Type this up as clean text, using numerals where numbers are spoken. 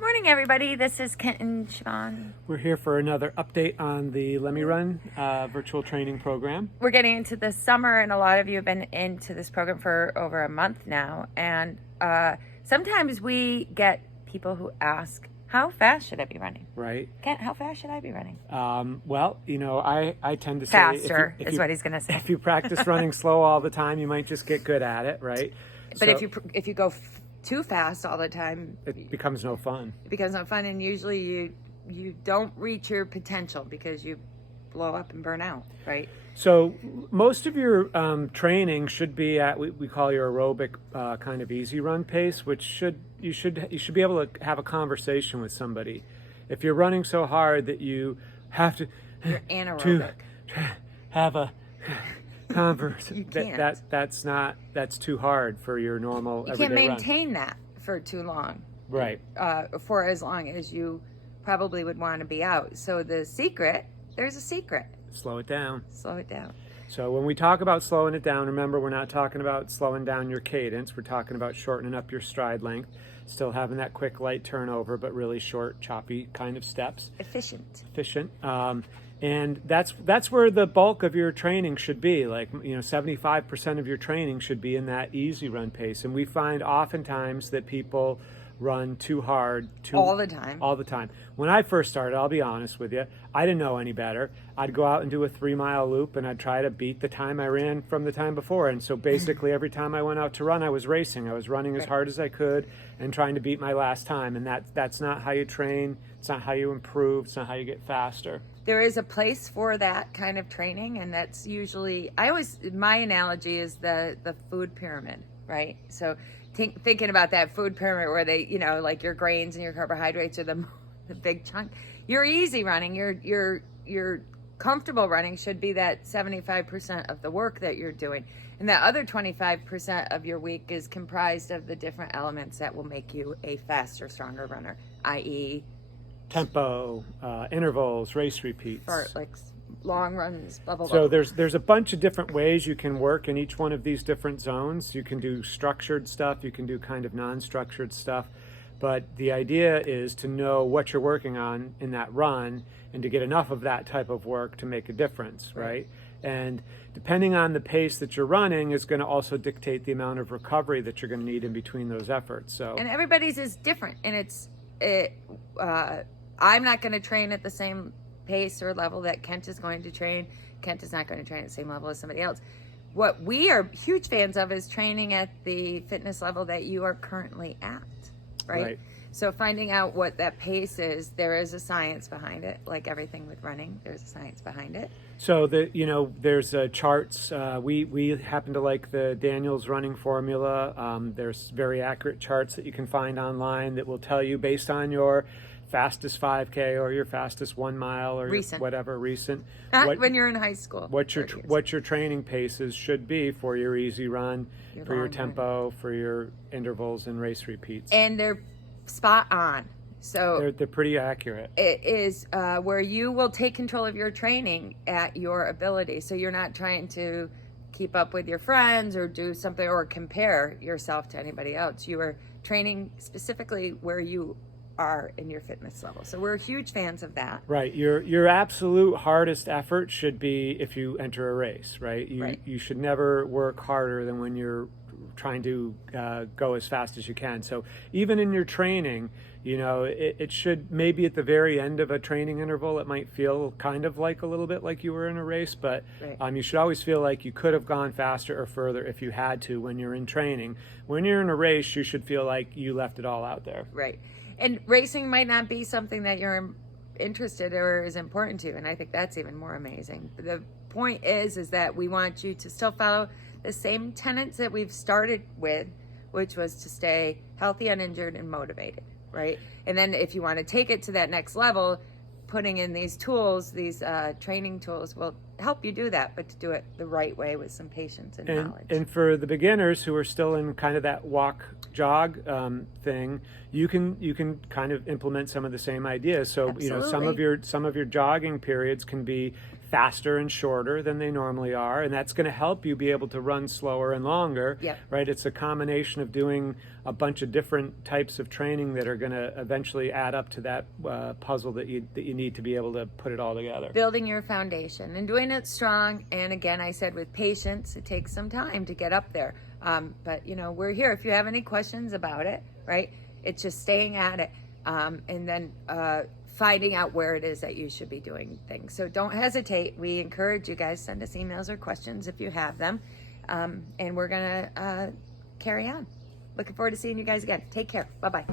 Good morning, everybody. This is Kent and Siobhan. We're here for another update on the Let Me Run virtual training program. We're getting into the summer, and a lot of you have been into this program for over a month now. And sometimes we get people who ask, how fast should I be running? Right. Kent, how fast should I be running? Well, you know, I tend to say Faster if is what he's going to say. If you practice running slow all the time, you might just get good at it, right? But if you go too fast all the time, it becomes no fun. It becomes no fun, and usually you don't reach your potential because you blow up and burn out, right? So most of your training should be at we call your aerobic kind of easy run pace, which you should be able to have a conversation with somebody. If you're running so hard that you have to you're anaerobic. to have a converse, you can't. That's too hard for your normal you everyday can't maintain that for too long, right? For as long as you probably would want to be out. So there's a secret. Slow it down. Slow it down. So when we talk about slowing it down, remember, we're not talking about slowing down your cadence. We're talking about shortening up your stride length, still having that quick, light turnover, but really short, choppy kind of steps. Efficient. And that's where the bulk of your training should be. Like, 75% of your training should be in that easy run pace. And we find oftentimes that people run too hard all the time. When I first started, I'll be honest with you, I didn't know any better. I'd go out and do a 3-mile loop, and I'd try to beat the time I ran from the time before. And so basically every time I went out to run, I was racing. I was running as hard as I could and trying to beat my last time. And that's not how you train. It's not how you improve. It's not how you get faster. There is a place for that kind of training, and that's usually, my analogy is the food pyramid, right? So thinking about that food pyramid where they, like your grains and your carbohydrates are the big chunk. Your easy running, your comfortable running should be that 75% of the work that you're doing. And that other 25% of your week is comprised of the different elements that will make you a faster, stronger runner, i.e., tempo, intervals, race repeats, fartleks, long runs, blah, blah, blah. So there's a bunch of different ways you can work in each one of these different zones. You can do structured stuff, you can do kind of non-structured stuff, but the idea is to know what you're working on in that run and to get enough of that type of work to make a difference, right? And depending on the pace that you're running is going to also dictate the amount of recovery that you're going to need in between those efforts. So, and everybody's is different, and I'm not going to train at the same pace or level that Kent is going to train. Kent is not going to train at the same level as somebody else. What we are huge fans of is training at the fitness level that you are currently at, right? So finding out what that pace is, there is a science behind it. Like everything with running, there's a science behind it. So there's charts. We happen to like the Daniels running formula. There's very accurate charts that you can find online that will tell you based on your fastest 5K or your fastest 1 mile or recent. Whatever recent. When you're in high school. What your training paces should be for your easy run, for your tempo, for your intervals and race repeats. And they're spot on. So they're pretty accurate. It is where you will take control of your training at your ability. So you're not trying to keep up with your friends or do something or compare yourself to anybody else. You are training specifically where you are in your fitness level. So we're huge fans of that. Right. Your absolute hardest effort should be if you enter a race, right? You should never work harder than when you're trying to go as fast as you can. So even in your training, it should, maybe at the very end of a training interval, it might feel kind of like a little bit like you were in a race, but you should always feel like you could have gone faster or further if you had to when you're in training. When you're in a race, you should feel like you left it all out there. Right. And racing might not be something that you're interested or is important to, and I think that's even more amazing. The point is that we want you to still follow the same tenets that we've started with, which was to stay healthy, uninjured, and motivated, right? And then if you want to take it to that next level, putting in these tools, these training tools will help you do that, but to do it the right way with some patience and knowledge. And for the beginners who are still in kind of that walk jog thing, you can kind of implement some of the same ideas. So Absolutely. some of your jogging periods can be faster and shorter than they normally are, and that's going to help you be able to run slower and longer. Yep. Right? It's a combination of doing a bunch of different types of training that are going to eventually add up to that puzzle that you need to be able to put it all together. Building your foundation and doing it strong. And again, I said with patience, it takes some time to get up there. But you know, we're here if you have any questions about it, right? It's just staying at it, and then finding out where it is that you should be doing things. So don't hesitate. We encourage you guys, send us emails or questions if you have them. And we're gonna carry on. Looking forward to seeing you guys again. Take care. Bye-bye.